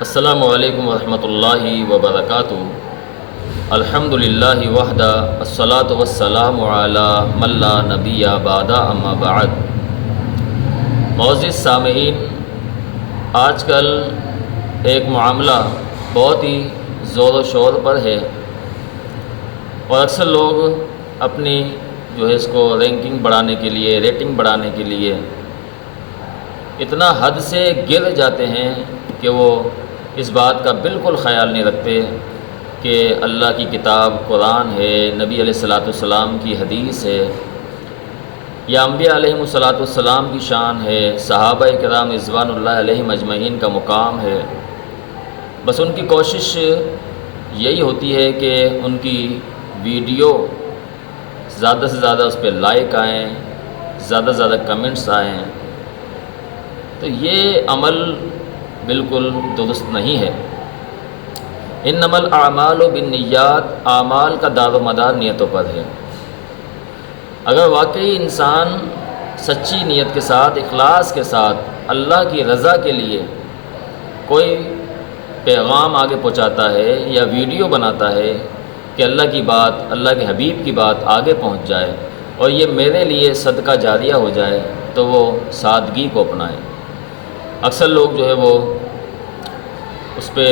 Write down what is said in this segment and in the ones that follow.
السلام علیکم ورحمۃ اللہ وبرکاتہ۔ الحمدللہ وحدہ الصلاۃ والسلام علی من لا نبی بعد اما بعد۔ معزز سامعین، آج کل ایک معاملہ بہت ہی زور و شور پر ہے اور اکثر لوگ اپنی جو ہے اس کو رینکنگ بڑھانے کے لیے، ریٹنگ بڑھانے کے لیے اتنا حد سے گر جاتے ہیں کہ وہ اس بات کا بالکل خیال نہیں رکھتے کہ اللہ کی کتاب قرآن ہے، نبی علیہ السلام کی حدیث ہے، یا انبیاء علیہم السلام کی شان ہے، صحابہ کرام رضوان اللہ علیہم اجمعین کا مقام ہے۔ بس ان کی کوشش یہی ہوتی ہے کہ ان کی ویڈیو زیادہ سے زیادہ اس پہ لائک آئیں، زیادہ سے زیادہ کمنٹس آئیں۔ تو یہ عمل بالکل درست نہیں ہے۔ انما الاعمال بالنیات، اعمال کا دار و مدار نیتوں پر ہے۔ اگر واقعی انسان سچی نیت کے ساتھ، اخلاص کے ساتھ اللہ کی رضا کے لیے کوئی پیغام آگے پہنچاتا ہے یا ویڈیو بناتا ہے کہ اللہ کی بات، اللہ کے حبیب کی بات آگے پہنچ جائے اور یہ میرے لیے صدقہ جاریہ ہو جائے، تو وہ سادگی کو اپنائیں۔ اکثر لوگ جو ہے وہ اس پہ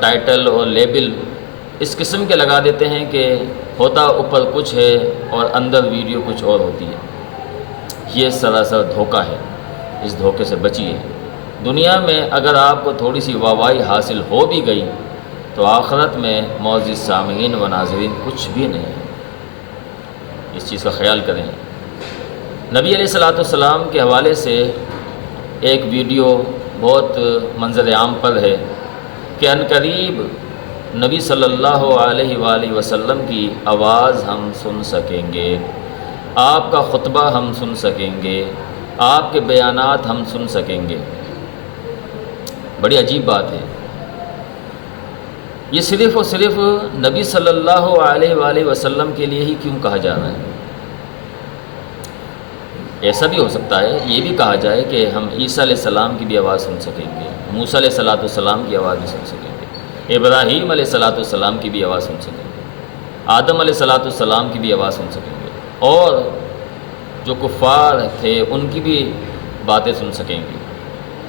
ٹائٹل اور لیبل اس قسم کے لگا دیتے ہیں کہ ہوتا اوپر کچھ ہے اور اندر ویڈیو کچھ اور ہوتی ہے۔ یہ سراسر دھوکہ ہے، اس دھوکے سے بچیے۔ دنیا میں اگر آپ کو تھوڑی سی واہوائی حاصل ہو بھی گئی تو آخرت میں معزز سامعین و ناظرین کچھ بھی نہیں ہے۔ اس چیز کا خیال کریں۔ نبی علیہ السلام کے حوالے سے ایک ویڈیو بہت منظر عام پر ہے کہ عنقریب نبی صلی اللہ علیہ وآلہ وسلم کی آواز ہم سن سکیں گے، آپ کا خطبہ ہم سن سکیں گے، آپ کے بیانات ہم سن سکیں گے۔ بڑی عجیب بات ہے۔ یہ صرف اور صرف نبی صلی اللہ علیہ وآلہ وسلم کے لیے ہی کیوں کہا جا رہا ہے؟ ایسا بھی ہو سکتا ہے یہ بھی کہا جائے کہ ہم عیسیٰ علیہ السلام کی بھی آواز سن سکیں گے، موسیٰ علیہ السلام کی آواز بھی سن سکیں گے، ابراہیم علیہ السلام کی بھی آواز سن سکیں گے، آدم علیہ السلام کی بھی آواز سن سکیں گے، اور جو کفار تھے ان کی بھی باتیں سن سکیں گے۔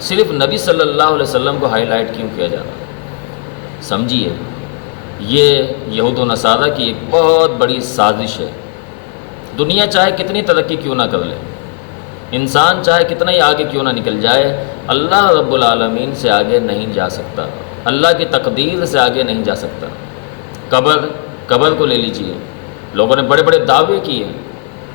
صرف نبی صلی اللہ علیہ وسلم کو ہائی لائٹ کیوں کیا جا رہا ہے؟ سمجھیے، یہ یہود و نصارہ کی ایک بہت بڑی سازش ہے۔ دنیا چاہے کتنی ترقی کیوں نہ کر لے، انسان چاہے کتنا ہی آگے کیوں نہ نکل جائے، اللہ رب العالمین سے آگے نہیں جا سکتا، اللہ کی تقدیر سے آگے نہیں جا سکتا۔ قبر کو لے لیجئے، لوگوں نے بڑے بڑے دعوے کیے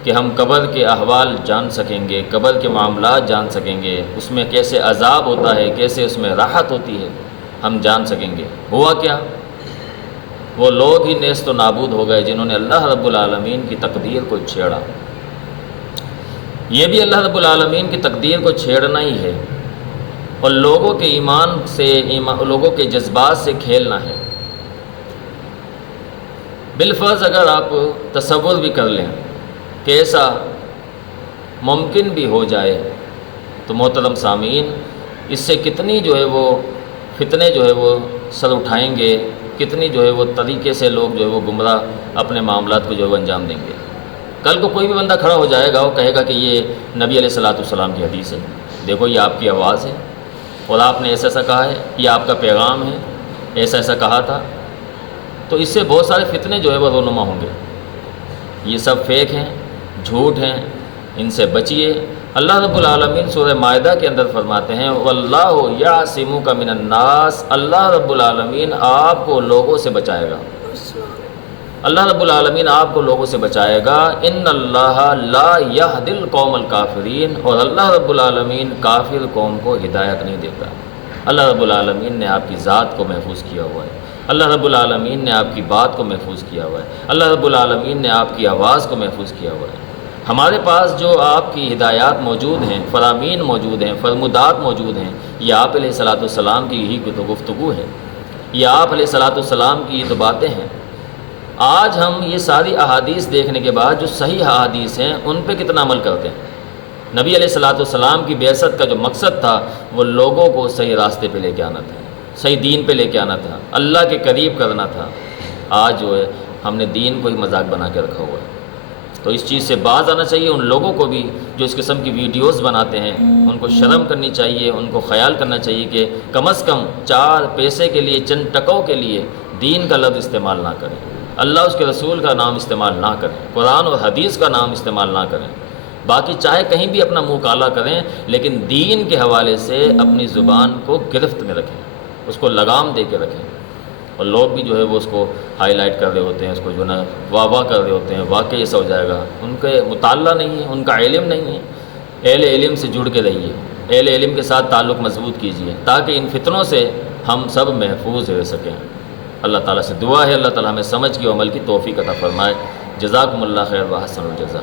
کہ ہم قبر کے احوال جان سکیں گے، قبر کے معاملات جان سکیں گے، اس میں کیسے عذاب ہوتا ہے، کیسے اس میں راحت ہوتی ہے، ہم جان سکیں گے۔ ہوا کیا؟ وہ لوگ ہی نیست و نابود ہو گئے جنہوں نے اللہ رب العالمین کی تقدیر کو چھیڑا۔ یہ بھی اللہ رب العالمین کی تقدیر کو چھیڑنا ہی ہے اور لوگوں کے ایمان سے، لوگوں کے جذبات سے کھیلنا ہے۔ بالفرض اگر آپ تصور بھی کر لیں کہ ایسا ممکن بھی ہو جائے تو محترم سامعین، اس سے کتنی جو ہے وہ فتنے جو ہے وہ سر اٹھائیں گے، کتنی جو ہے وہ طریقے سے لوگ جو ہے وہ گمراہ اپنے معاملات کو جو ہے وہ انجام دیں گے۔ کل کو کوئی بھی بندہ کھڑا ہو جائے گا، وہ کہے گا کہ یہ نبی علیہ السلام کی حدیث ہے، دیکھو یہ آپ کی آواز ہے اور آپ نے ایسا ایسا کہا ہے، یہ آپ کا پیغام ہے، ایسا ایسا کہا تھا۔ تو اس سے بہت سارے فتنے جو ہے وہ رونما ہوں گے۔ یہ سب فیک ہیں، جھوٹ ہیں، ان سے بچیے۔ اللہ رب العالمین سورہ مائدہ کے اندر فرماتے ہیں وَاللَّهُ يَعْصِمُكَ مِنَ النَّاسِ، اللہ رب العالمین آپ کو لوگوں سے بچائے گا، اللہ رب العالمین آپ کو لوگوں سے بچائے گا۔ ان اللہ لا یہدی القوم الکافرین، اور اللہ رب العالمین کافر قوم کو ہدایت نہیں دیتا۔ اللہ رب العالمین نے آپ کی ذات کو محفوظ کیا ہوا ہے، اللہ رب العالمین نے آپ کی بات کو محفوظ کیا ہوا ہے، اللہ رب العالمین نے آپ کی آواز کو محفوظ کیا ہوا ہے۔ ہمارے پاس جو آپ کی ہدایات موجود ہیں، فرامین موجود ہیں، فرمودات موجود ہیں، یہ آپ علیہ السلام کی یہی تو گفتگو ہے، یہ آپ علیہ السلام کی یہ تو باتیں ہیں۔ آج ہم یہ ساری احادیث دیکھنے کے بعد جو صحیح احادیث ہیں ان پہ کتنا عمل کرتے ہیں؟ نبی علیہ السلام کی بعثت کا جو مقصد تھا وہ لوگوں کو صحیح راستے پہ لے کے آنا تھا۔ صحیح دین پہ لے کے آنا تھا، اللہ کے قریب کرنا تھا۔ آج جو ہے ہم نے دین کو ہی مذاق بنا کے رکھا ہوا ہے۔ تو اس چیز سے باز آنا چاہیے ان لوگوں کو بھی جو اس قسم کی ویڈیوز بناتے ہیں، ان کو شرم کرنی چاہیے، ان کو خیال کرنا چاہیے کہ کم از کم 4 پیسے کے لیے، چند ٹکوں کے لیے دین کا لفظ استعمال نہ کریں، اللہ اس کے رسول کا نام استعمال نہ کریں، قرآن اور حدیث کا نام استعمال نہ کریں۔ باقی چاہے کہیں بھی اپنا منہ کالا کریں، لیکن دین کے حوالے سے اپنی زبان کو گرفت میں رکھیں، اس کو لگام دے کے رکھیں۔ اور لوگ بھی جو ہے وہ اس کو ہائی لائٹ کر رہے ہوتے ہیں، اس کو جو ہے نا واہ واہ کر رہے ہوتے ہیں، واقعی ایسا ہو جائے گا۔ ان کے مطالعہ نہیں ہے، ان کا علم نہیں ہے۔ اہل علم سے جڑ کے رہیے، اہل علم کے ساتھ تعلق مضبوط کیجیے، تاکہ ان فتنوں سے ہم سب محفوظ رہ سکیں۔ اللہ تعالیٰ سے دعا ہے اللہ تعالیٰ ہمیں سمجھ کی و عمل کی توفیق عطا فرمائے۔ جزاکم اللہ خیر و احسن الجزا۔